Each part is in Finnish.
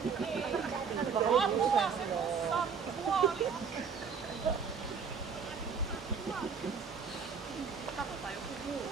Apua se mussa kuoli. Katsotaan joku muu.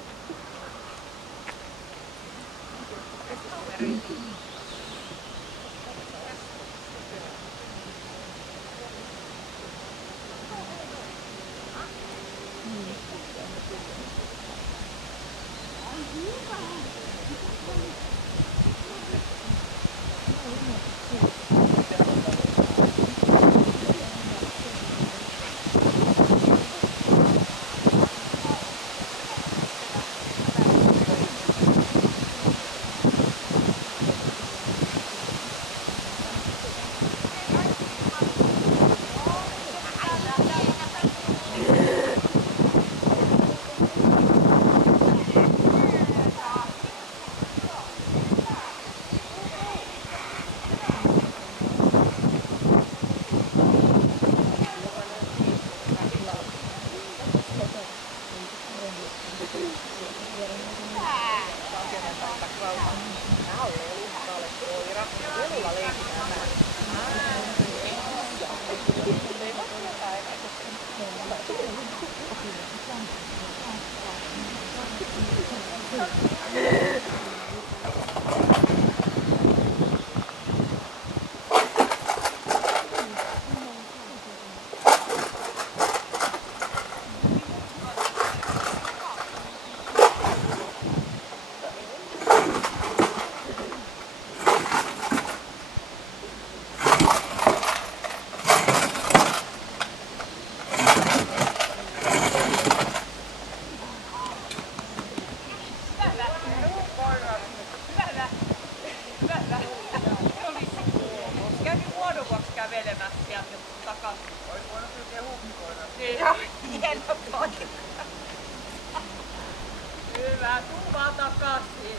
Hyvä, tuu vaan takaisin.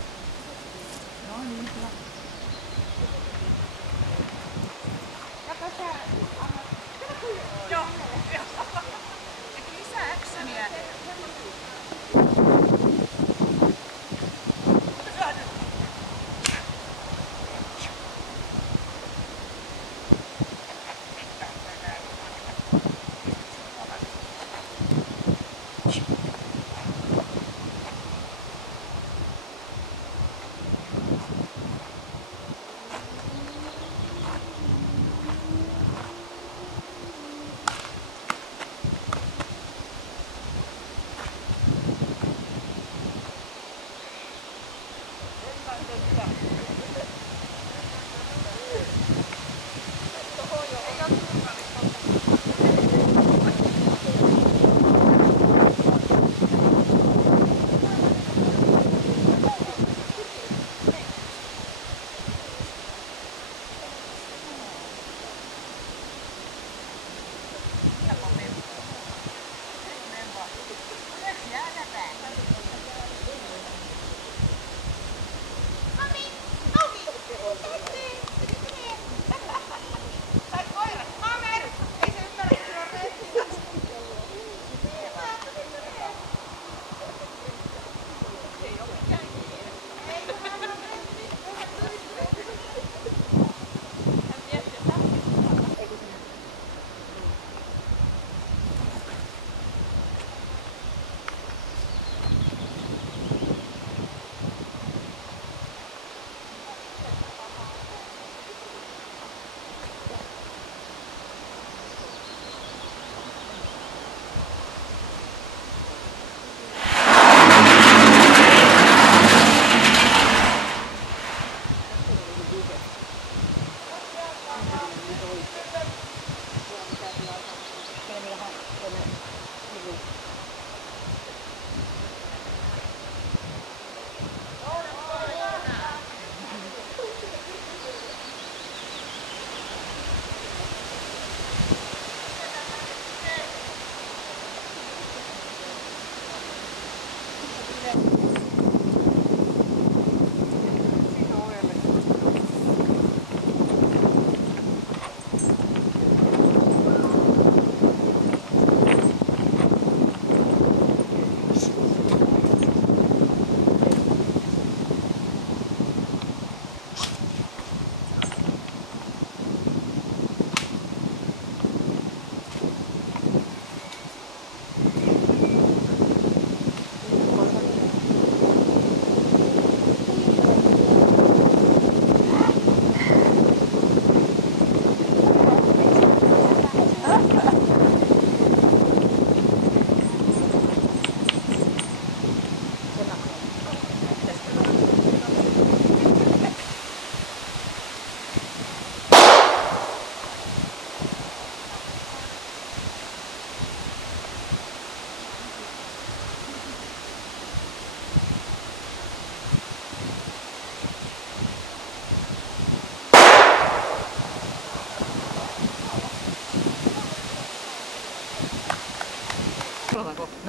No niin, hyvä. Kato sä, anna. Joo. Lisää actionia. Mommy! Oh!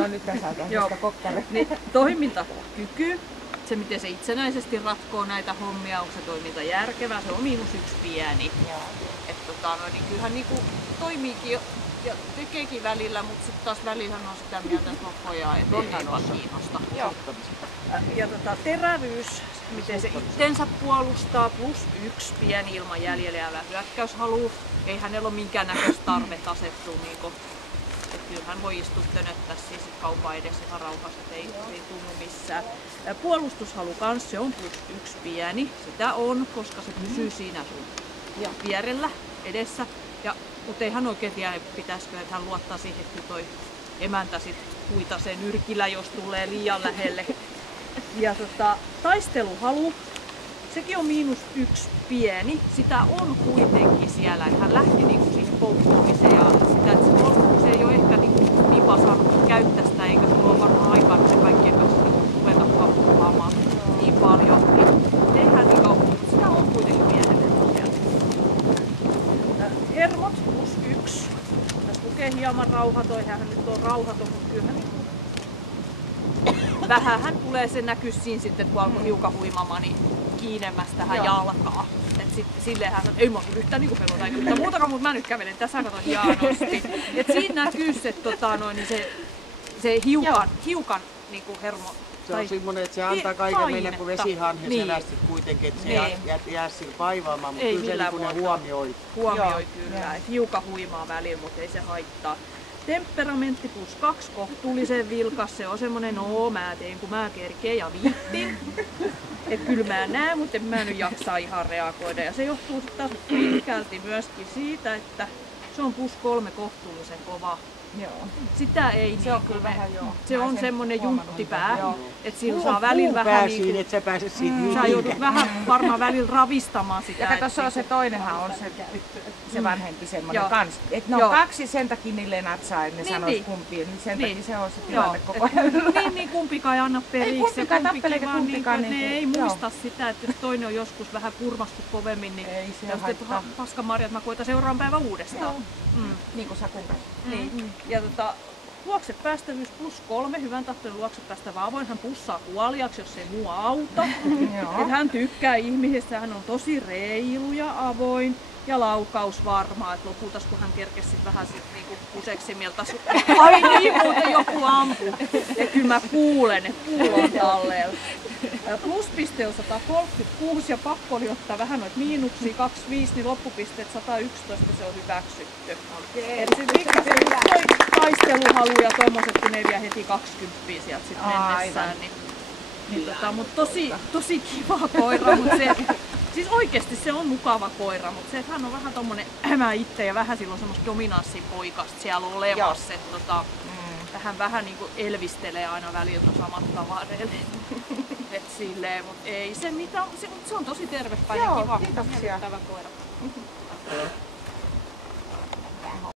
No nyt tässä on kokkare. Niin, toimintakyky, se miten se itsenäisesti ratkoo näitä hommia, onko se toiminta järkevää, se on -1 pieni. Niin kyllähän niinku toimiikin ja tekeekin välillä, mutta sitten taas välillä on sitä mieltä, että nopojaa ei vaan kiinnosta. Ja terävyys, miten se itsensä puolustaa, +1 pieni ilman jäljellä jäävä hyökkäyshalu. Ei hänellä ole minkäännäköistä tarvetta asettua niinku. Kyllä hän voi istua tönöttää siis kaupan edessä ihan rauhassa, ei tunnu missään. Puolustushalu kanssa, se on +1 pieni. Sitä on, koska se pysyy siinä sun vierellä edessä. Mutta ei hän oikein tiedä, pitäisikö, että hän luottaa siihen, että toi emäntä sit huitasee nyrkillä, jos tulee liian lähelle. Ja taisteluhalu, sekin on -1 pieni. Sitä on kuitenkin siellä. Hän lähti niinku siihen poukkumiseen ja sitä, että se ei ole ehkä niin saanut käyttää sitä, eikä sulla ole varmaan aikaa, että kaikkien kanssa ruveta puhumaan niin paljon. Niin eihän sitä on kuitenkin pienemmän siellä. Hermot +1. Tässä lukee hieman rauhaton, eihän nyt ole rauhaton, mutta kyllähän vähänhän tulee se näkyy siinä sitten, kun alkoi hiukan huimamaan, niin kiinemmästä tähän jalkaa. Silleenhän ei mua yhtään niinku pelota eikä yhtään muutakaan, mutta mä nyt kävelen tässä katon hienosti. Et siinä näkyy se, se hiukan niinku hermo. Se on semmoinen, että se antaa kaiken mennä kuin vesihanhen selästi kuitenkin, että se ei jää sillä vaivaamaan, mutta kyllä se niin ne huomioi. Huomioi kyllä, että hiukan huimaa välillä, mutta ei se haittaa. Temperamentti +2, kohtuullisen vilkas, se on semmonen, mä teen kun mä kerkeen ja viittin. Et kyllä mä näen, mutta en mä nyt jaksaa ihan reagoida. Ja se johtuu taas pitkälti myöskin siitä, että se on +3 kohtuullisen kova. Joo. Sitä ei se on kyllä vähän se on semmonen junttipää, että sillä saa välillä vähän niinku että sä pääset siitä sä joudut vähän varmaan välillä ravistamaan sitä. Ja kato, se on se toinenhan on se vanhempi semmonen kans. Et ne on kaksi, sen takia niille natsaa, että ne sanois kumpiin, niin sen takia se on se tilanne koko ajan. Niin kumpikaan ei anna periksi. Ei kumpikaan tappele eikä kumpikaan. Ne ei muista sitä, että jos toinen on joskus vähän kurmastu kovemmin, niin jos paskamarjat mä koitan seuraavan päivän uudestaan. Niin kuin Sakun kanssa. Niin. Ja luoksepäästävyys +3, hyvän tahtoinen luoksepäästävä avoin. Hän pussaa kuoliaksi, jos ei muu auta. Hän tykkää ihmisistä, hän on tosi reilu ja avoin ja laukausvarma. Et lopulta kun hän kerkesi vähän niinku kuseksimilta, ai niin muuten joku ampuu. Ja kyllä mä kuulen, että kuulo on tallella. Pluspiste on 136 ja pakko oli ottaa vähän noita miinuksia, 25, niin loppupisteet 111, se on hyväksytty. Okay. Taisteluhalu ja tommoset, kun ei vie heti 20 sieltä sit mennessään. Mutta tosi kiva koira, mutta se, siis oikeesti se on mukava koira, mutta se, että hän on vähän tommonen ämä itse ja vähän silloin semmoista dominanssipoikasta siellä olemassa. Hän vähän niinku elvistelee aina välillä samat tavareille. Et silleen, mut ei se mitään, se on tosi terve ja kiva, kiitoksia. Koira.